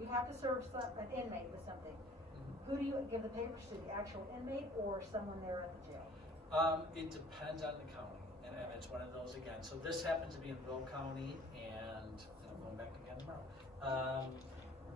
you have to serve an inmate with something. Who do you give the papers to, the actual inmate or someone there at the jail? It depends on the county, and it's one of those again. So this happens to be in Will County, and I'm going back again tomorrow.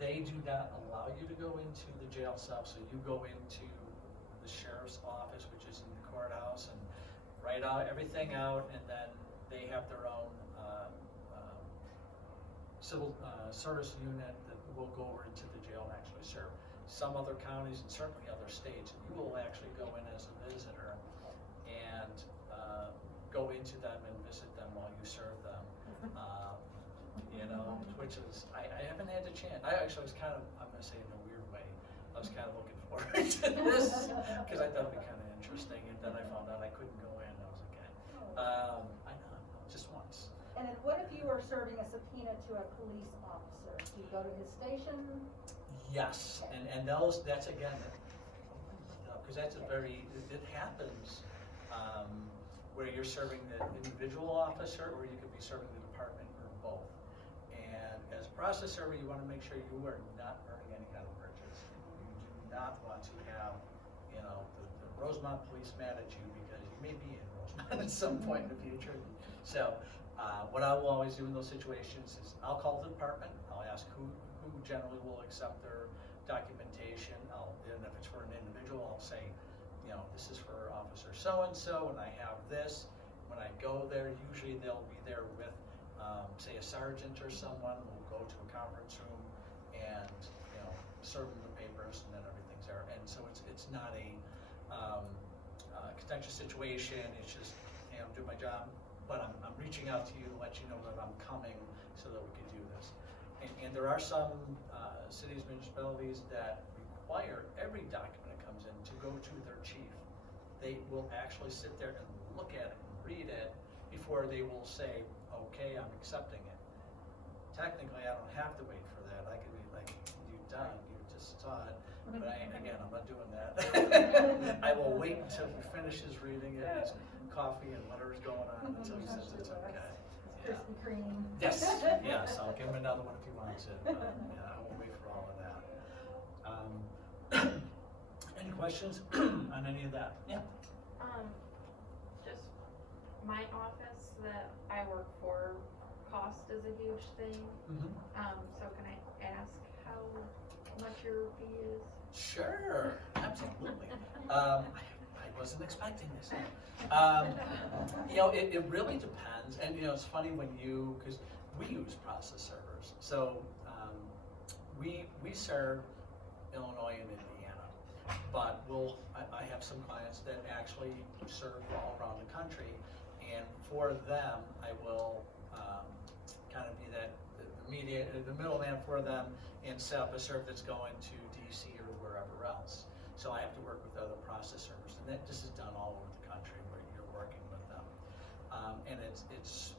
They do not allow you to go into the jail cell, so you go into the sheriff's office, which is in the courthouse, and write out everything out, and then they have their own civil service unit that will go over into the jail and actually serve. Some other counties and certainly other states, you will actually go in as a visitor and go into them and visit them while you serve them. You know, which is, I haven't had the chance. I actually was kind of, I'm going to say in a weird way, I was kind of looking forward to this because I thought it'd be kind of interesting, and then I found out I couldn't go in. I was like, I know, just once. And then what if you are serving a subpoena to a police officer? Do you go to his station? Yes, and that's again, because that's a very, it happens where you're serving the individual officer, or you could be serving the department, or both. And as a process server, you want to make sure you are not earning any kind of bridges. You do not want to have, you know, the Rosemont police mad at you because you may be in Rosemont at some point in the future. So what I will always do in those situations is I'll call the department, I'll ask who generally will accept their documentation, and if it's for an individual, I'll say, you know, this is for Officer so-and-so, and I have this. When I go there, usually they'll be there with, say, a sergeant or someone. We'll go to a conference room and, you know, serve them the papers, and then everything's there. And so it's not a contentious situation. It's just, hey, I'm doing my job, but I'm reaching out to you to let you know that I'm coming so that we can do this. And there are some cities, municipalities that require every document that comes in to go to their chief. They will actually sit there and look at it and read it before they will say, okay, I'm accepting it. Technically, I don't have to wait for that. I can be like, you've done, you just saw it. But again, I'm not doing that. I will wait until he finishes reading it, his coffee and whatever's going on until he says it's okay. Yeah. Krispy Kreme. Yes, yes, I'll give him another one if he wants it. Yeah, I won't wait for all of that. Any questions on any of that? Yeah. Just my office that I work for, cost is a huge thing. So can I ask how much your fee is? Sure, absolutely. I wasn't expecting this. You know, it really depends, and you know, it's funny when because we use process servers. So we serve Illinois and Indiana, but I have some clients that actually serve all around the country, and for them, I will kind of be the middleman for them, and set up a server that's going to DC or wherever else. So I have to work with other process servers, and this is done all over the country where you're working with them. And it's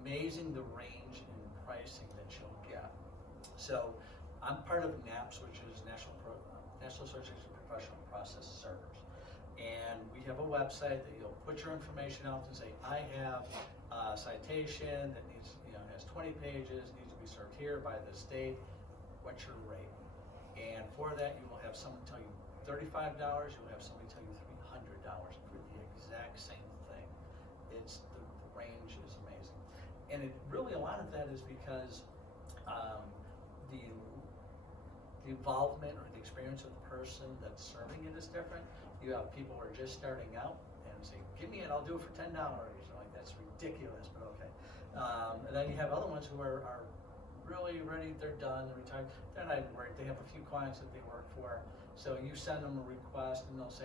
amazing the range in pricing that you'll get. So I'm part of NAPS, which is National Association of Professional Process Servers. And we have a website that you'll put your information out and say, I have a citation that needs, has 20 pages, needs to be served here by the state. What's your rate? And for that, you will have someone tell you $35, you'll have somebody tell you $300 for the exact same thing. The range is amazing. And it really, a lot of that is because the involvement or the experience of the person that's serving it is different. You have people who are just starting out and say, give me it, I'll do it for $10. You're like, that's ridiculous, but okay. And then you have other ones who are really ready, they're done, they're retired, they're not even worried, they have a few clients that they work for, so you send them a request and they'll say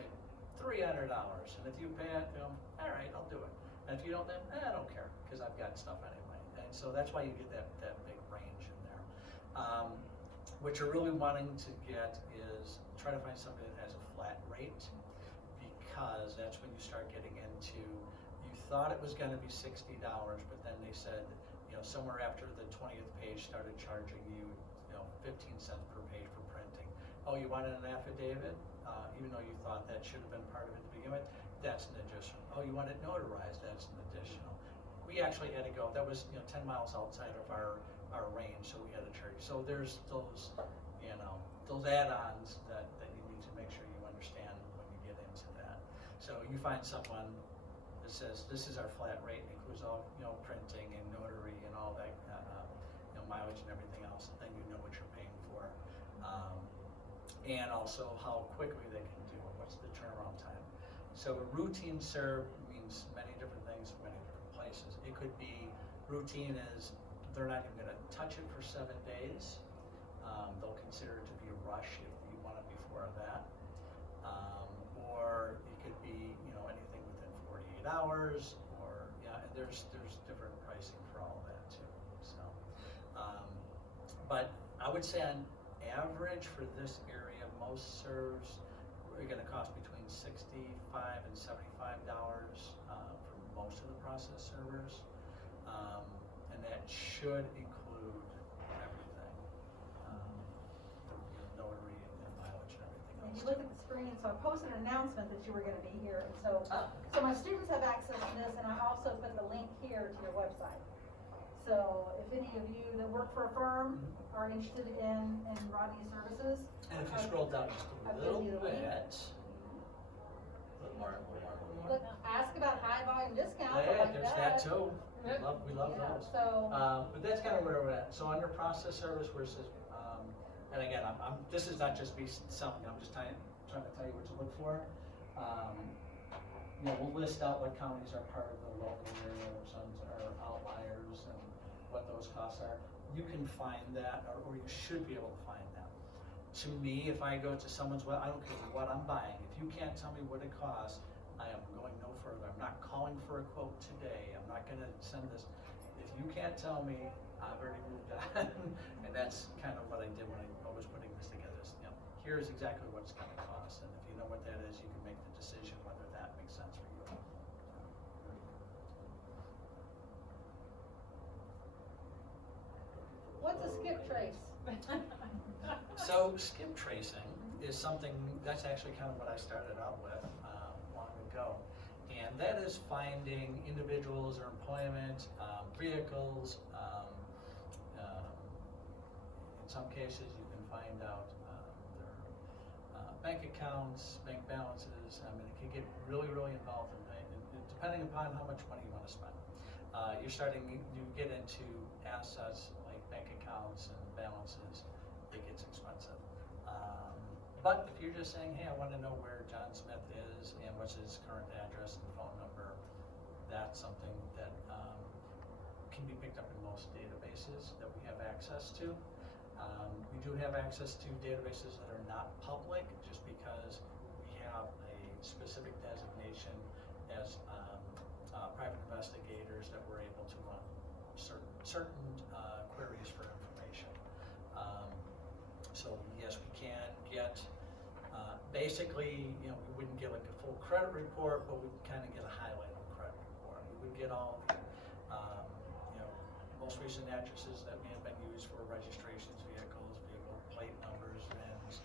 $300, and if you pay it, they'll, all right, I'll do it, and if you don't, then I don't care, because I've got stuff anyway, and so that's why you get that big range in there. What you're really wanting to get is try to find somebody that has a flat rate, because that's when you start getting into, you thought it was going to be $60, but then they said, somewhere after the 20th page started charging you, 15 cents per page for printing. Oh, you wanted an affidavit? Even though you thought that should have been part of it to begin with, that's an additional. Oh, you want it notarized? That's an additional. We actually had to go, that was 10 miles outside of our our range, so we had a charge. So there's those, those add-ons that you need to make sure you understand when you get into that. So you find someone that says, this is our flat rate, and includes all, printing and notary and all that, mileage and everything else, then you know what you're paying for. And also how quickly they can do it, what's the turnaround time. So a routine serve means many different things, many different places. It could be routine as they're not even gonna touch it for 7 days. They'll consider it to be a rush if you want it before that. Or it could be, anything within 48 hours, or, and there's different pricing for all of that too, so. But I would say on average for this area, most serves are gonna cost between $65 and $75 for most of the process servers. And that should include everything, notary and mileage and everything And else. you look at the screen, so I posted an announcement that you were gonna be here, and so my students have access to this, and I also put the link here to your website. So if any of you that work for a firm are interested in Rodney's services. And if you scroll down just a little bit, Look, ask about high volume discounts, I yeah, like there's that too. We Yeah. love Yeah, those. so, But that's kind of where we're at. So under process service versus, and again, this is not just me selling, I'm just trying to tell you what to look for. We'll list out what counties are part of the local area, which ones are outliers, and what those costs are. You can find that, or you should be able to find that. To me, if I go to someone's web, I don't care what I'm buying, if you can't tell me what it costs, I am going no further. I'm not calling for a quote today. I'm not gonna send this. If you can't tell me, I've already moved on. And that's kind of what I did when I was putting this together. Here's exactly what it's gonna cost. And if you know what that is, you can make the decision whether that makes sense for you. what's a skip trace? So skip tracing is something, that's actually kind of what I started out with long ago. And that is finding individuals or employment, vehicles. In some cases, you can find out their bank accounts, bank balances. I mean, it can get really, really involved in that, depending upon how much money you want to spend. You get into assets like bank accounts and balances, it gets expensive. But if you're just saying, hey, I want to know where John Smith is and what's his current address and phone number, that's something that can be picked up in most databases that we have access to. We do have access to databases that are not public, just because we have a specific designation as private investigators that we're able to run certain queries for information. So yes, we can get, basically, we wouldn't get like a full credit report, but we can kind of get a highlighted credit report. We would get all of the, most recent addresses that may have been used for registrations, vehicle plate numbers, VINs,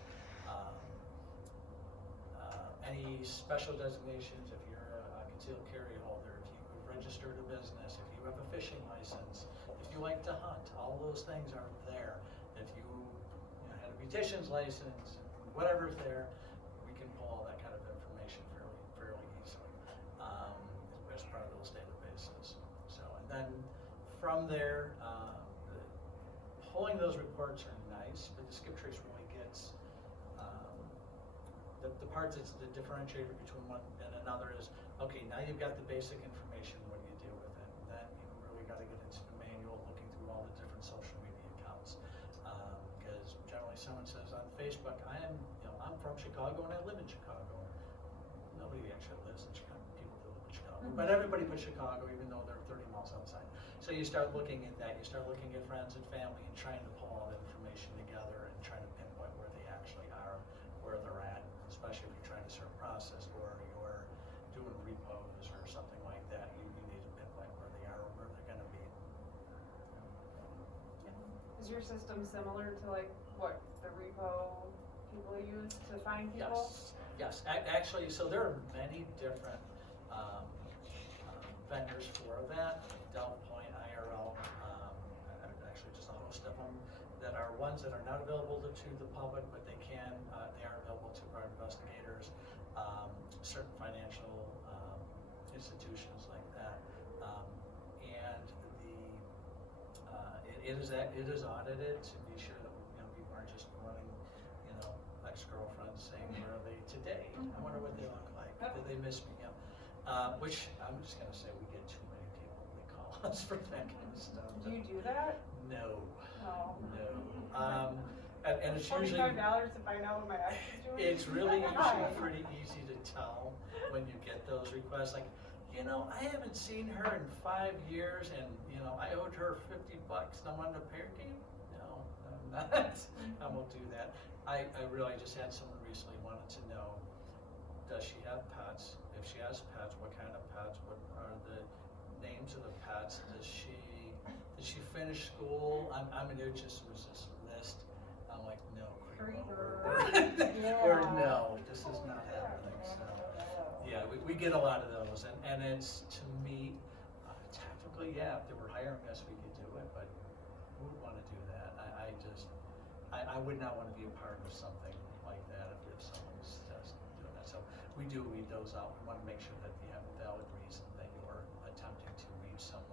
any special designations, if you're a concealed carry holder, if you've registered a business, if you have a fishing license, if you like to hunt, all those things are there. If you had a beautician's license, whatever's there, we can pull all that kind of information fairly easily as part of those databases. So, and then from there, pulling those reports are nice, but the skip trace really gets the part that's the differentiator between one and another is, okay, now you've got the basic information, what do you do with it? And then you really got to get into the manual, looking through all the different social media accounts, because generally someone says on Facebook, I'm from Chicago and I live in Chicago. Nobody actually lives in Chicago. People do live in Chicago, but everybody puts Chicago, even though they're 30 miles outside. So you start looking at that. You start looking at friends and family and trying to pull all that information together and trying to pinpoint where they actually are, where they're at, especially if you're trying to serve process or you're doing repos or something like that. You need to pinpoint where they are or where they're going to be. Is your system similar to like what the repo people use to find people? Yes. Actually, so there are many different vendors for that. Delta Point, IRL, actually just a that are ones that are not available to the public, but they are available to our investigators, certain financial institutions like that. And it is audited to be sure that, people aren't just running, ex-girlfriends saying, where are they today? I wonder what they look like. Did they miss me? Which I'm just gonna say, we get too many people that call us for that kind of stuff. Do you do that? No. No. And it's usually, $25 to find out what my ex is doing? it's really usually pretty easy to tell when you get those requests, like, I haven't seen her in 5 years and, I owed her $50 and I wanted to pay her. No, I'm not, I won't do that. I really just had someone recently wanted to know, does she have pets? If she has pets, what kind of pets? What are the names of the pets? Did she finish school? It just was this list. I'm like, no, or no, this is not happening. So, yeah, we get a lot of those, and it's, to me, technically, yeah, if they were hiring us, we could do it, but who would want to do that? I would not want to be a part of something like that if someone's just doing that. So we do read those out. We want to make sure that you have a valid reason that you are attempting to reach someone